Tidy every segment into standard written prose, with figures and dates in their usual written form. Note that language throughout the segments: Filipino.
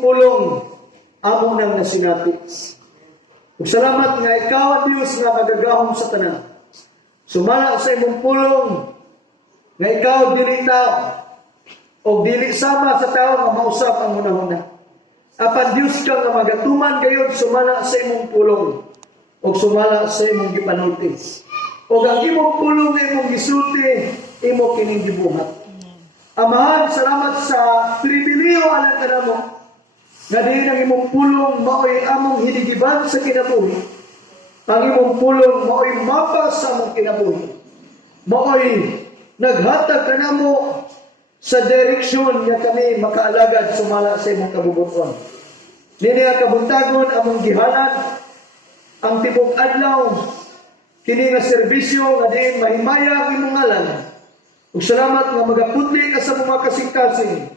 imong pulong, amo nang nasinati. Ug salamat nga ikaw ang Dios nga magagahom sa tanan. Sumala sa imong pulong, nga ikaw dili tao, o dili sama sa tao nga mausap ang hunahuna. Apan Dios ka nga magatuman gayud sumala sa imong pulong, o sumala sa imong gipanulti. O ang imong pulong nga imong gisulti, imo kining gibuhat. Amahan, salamat sa pribilehyo alang kanamo, nga diin ang imong pulong mao'y among hinigiban sa kinabuhi. Ang imong pulong mao'y mapa sa among kinabuhi. Mao'y naghatag kanamo sa direksyon nga kami makaalagad sumala sa imong kabubuton. Nini ang kabuntagon among gihalan, ang tibok adlaw, kini nga serbisyo nga diin mahimaya ang imong ngalan. Ug salamat nga magaputli ka sa mga kasing-kasing,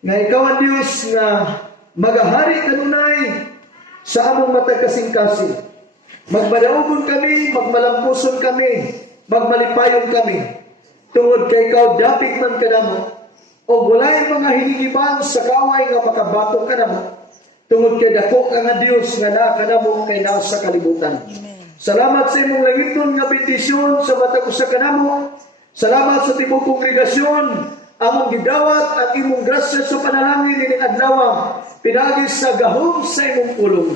nga ikaw ang Dios nga magahari kanunay sa among matag kasing-kasing. Magmadaugon kami, magmalampuson kami, magmalipayon kami. Tungod kay ikaw dapig man kanamo, o walay mga hinigiban sa kaway nga makabatok kanamo. Tungod kay dako ka nga Dios nga naa kanamo kay naa sa kalibutan. Salamat sa imong langiton nga bendisyon sa matag usa kanamo. Salamat sa tibok kongregasyon, among gidawat ang imong grasya sa panalangin ining adlaw, pinagis sa gahom sa imong pulong.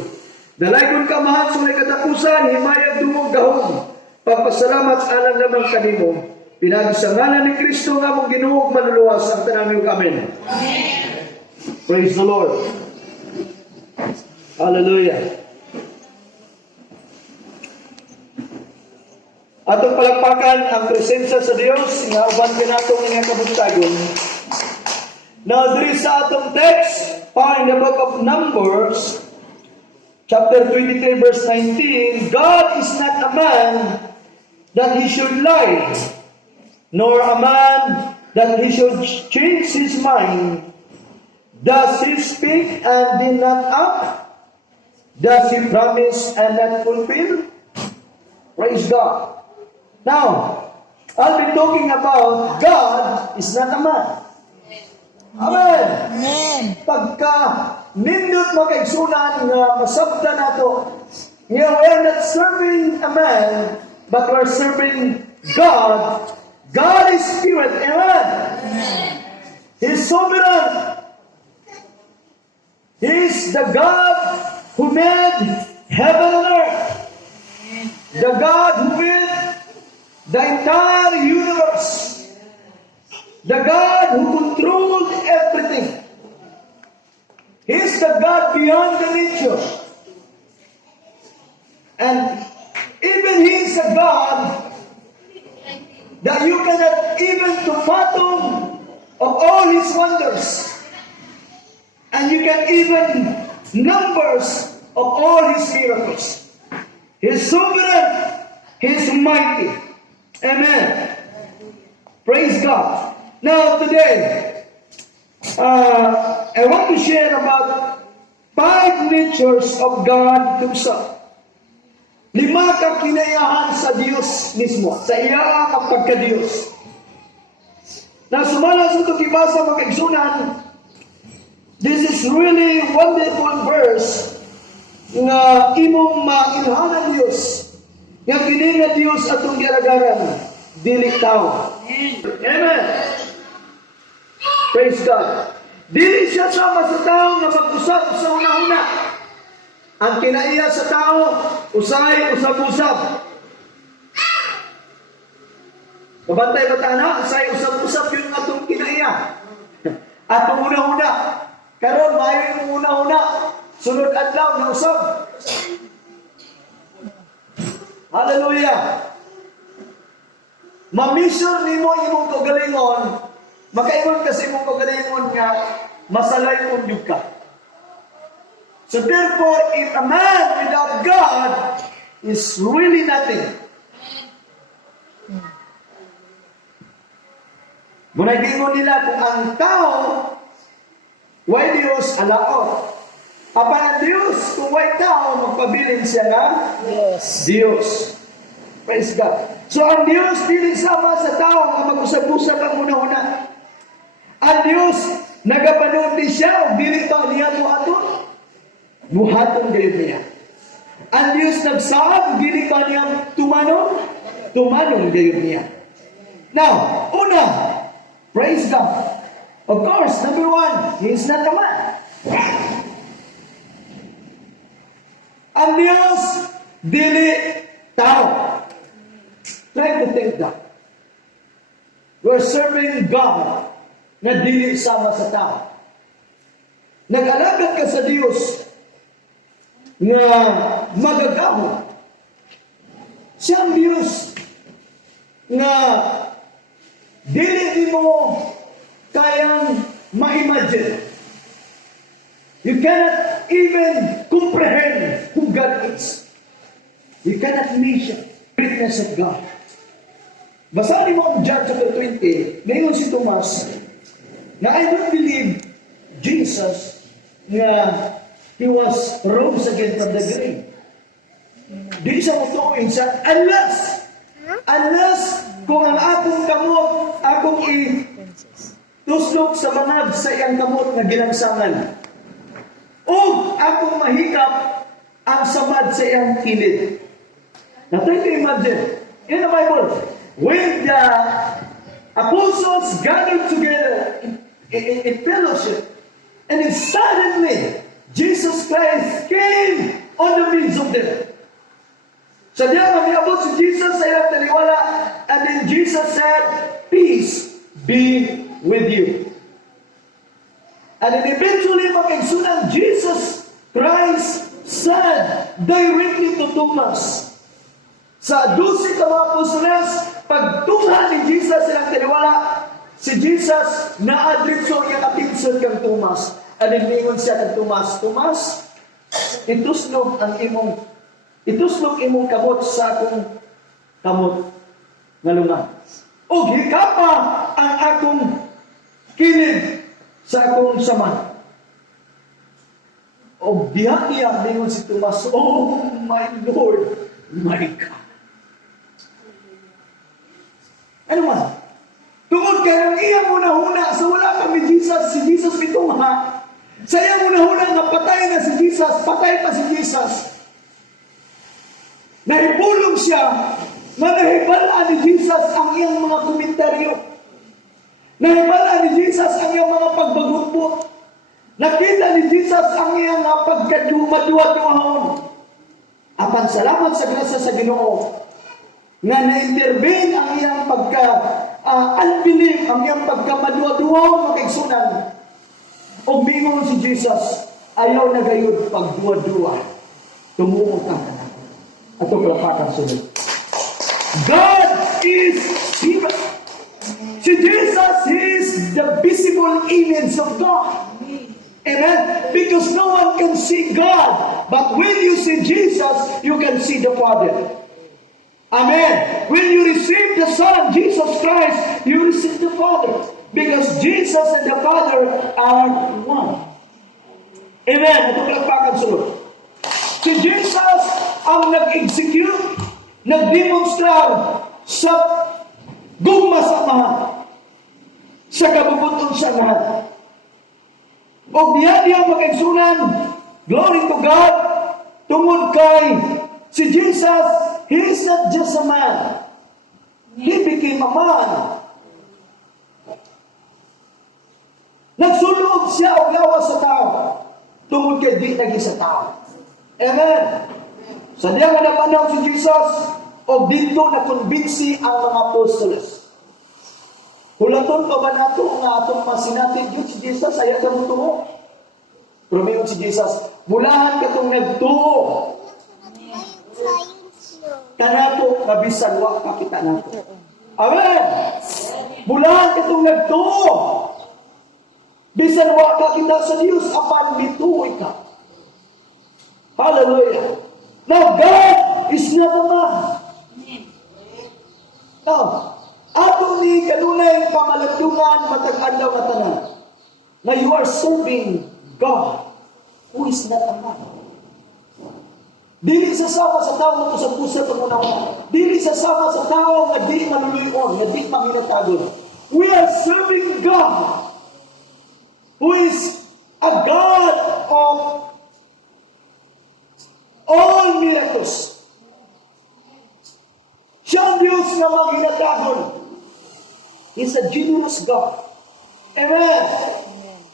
Dalaygon ka mahal sa may katapusan, himayag dumog gahom. Pagpasalamat alang naman kanimo. Pinagis sa ngalan ni Kristo nga among Ginoo manuluwas ang tanami ug amen. Amen. Praise the Lord. Hallelujah. Atong palakpakan ang presensya sa Dios nga uban kanatong nga kabuntagon. Now diri sa atong text, in the book of Numbers, chapter 23 verse 19, God is not a man that he should lie, nor a man that he should change his mind. Does he speak and did not act? Does he promise and not fulfill? Praise God. Now, I'll be talking about God is not a man. Amen. Amen. Pagka nindot makaigsunan nga masabta nato, we are not serving a man, but we are serving God. God is spirit. Amen. He is sovereign. He is the God who made heaven and earth. The God who made the entire universe. The God who controlled everything. He is the God beyond the nature. And even He is a God that you cannot even to fathom of all His wonders. And you can even numbers of all His miracles. He is sovereign. He is mighty. Amen. Praise God. Now today, I want to share about 5 natures of God Himself. 5 kakinayahan sa Diyos mismo, sa iya ang pagka-Diyos. Na sumala sa itong ibasa makaigsunan, this is really wonderful verse nga imong mailhanan Diyos. Nga kini nga Diyos atong giaragaran, dili tao. Amen. Praise God. Dili siya sama sa tao nga mag-usap sa una-una. Ang kinaiya sa tao, usay, usap-usap. Kabantay ba tana? Usay, usap-usap yun atong kinaiya. Atong una-una. Karon mayo yung una-una. Sunod adlaw na usap. Hallelujah. Ma-measure nimo imong kagalingon, makaingon kasi imong kagalingon nga masalay unjud ka. So therefore, if a man without God is really nothing. Muna gingon nila kung ang tao way Dios alaot. Apan ang Diyos, kung way tao, magpabilin siya na Diyos. Praise God. So ang Diyos, dili sama sa tao nga mag-usap-usap ang una-una. Ang Diyos, nagapanood din siya, o dili pa niya buhaton. Buhaton gayud niya. Ang Diyos nagsaad, dili pa niya tumanon. Tumanon gayud niya. Now, una, praise God. Of course, number one, He is not a man. Ang Diyos, dili tao. Try to think that. We're serving God na dili sama sa tao. Nag-alagad ka sa Diyos na magagamo. Siya ang Diyos na dili mo kayang ma-imagine. You cannot even comprehend who God is. You cannot measure the greatness of God. Basahin mo ang John chapter 20, ngayon si Tomas, na I don't believe Jesus na He was rose again from the grave. Di siya mutuin siya, unless kung ang akong kamot, akong tuslok sa manag sa iyang kamot na ginagsangan. O akong mahikap ang samad sa iyang kilid. Now try to imagine, in the Bible, when the apostles gathered together in fellowship, and then suddenly, Jesus Christ came on the midst of them. So diyan mamiabot si Jesus sa iyang taliwala, and then Jesus said, "Peace be with you." And then eventually, makigsunang Jesus Christ said directly to Thomas, sa 12 ka mga apostoles, pagtungha ni Jesus sa iyang taliwala, si Jesus na-adritso iyang atensyon kang Thomas. And then ningon siya kang Thomas, Thomas, ituslog imong kamot sa akong kamot nga lunga. O hikapa ang akong kilid sa akong sama. O diha-diha ningon si Thomas, oh my Lord, my God. Ano man? Tungod kay ang iyang una-una, sa wala kami Jesus, si Jesus mitungha. Sa iyang una-una nga patay na si Jesus, patay pa si Jesus. Nahibulong siya, nahibalaan ni Jesus ang iyang mga komentaryo. Nahibalaan ni Jesus ang iyang mga pagbagbutbot. Nakita ni Jesus ang iyang pagkadumadua-duahon. Apan salamat sa grasya sa Ginoo nga na-intervene ang iyang unbelief, ang iyang pagkamadua-duahon makaigsunan. O mingon si Jesus, ayaw na gayud pagdua-dua. Tumuot ang kanan. Ato kalapatan sunod. God is Spirit. Si Jesus is the visible image of God. Amen? Because no one can see God. But when you see Jesus, you can see the Father. Amen. When you receive the Son, Jesus Christ, you receive the Father. Because Jesus and the Father are one. Amen. Ito palagpakan sunod. Si Jesus ang nag-execute, nag-demonstrate sa gugma sa mahal, sa kabubuton sa lahat. O diya mag-exunan, glory to God, tungod kay si Jesus, He is not just a man. He became a man. Nagsulog siya og lawas sa tao. Tungod kay di nagi sa tao. Amen. Sa diya nga napanahon si Jesus, og dito na konbinsi ang mga apostoles. Hulaton pa ba nato nga atong masinati Diyos si Jesus ay ka mo tuo? Pero si Jesus, mulahan katong nagtuo. Kanato kabisan wa kakita nato. Amen. Mulahan katong nagtuo. Bisan wa kakita sa Dios apan bituoy ka. Hallelujah. Now God is not a man. Now, ato ni kanunay pamaladungan matag adlaw nga tanan. Now you are serving God who is not a man. Dili sa sama sa tao nga pusat-pusat ang una-una. Dili sa sama sa tao nga di maluluyon, nga di maminatagon. We are serving God who is a God of all miracles. Siya ang Diyos na maghinatahon. He's a generous God. Amen.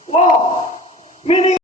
Wow! Meaning,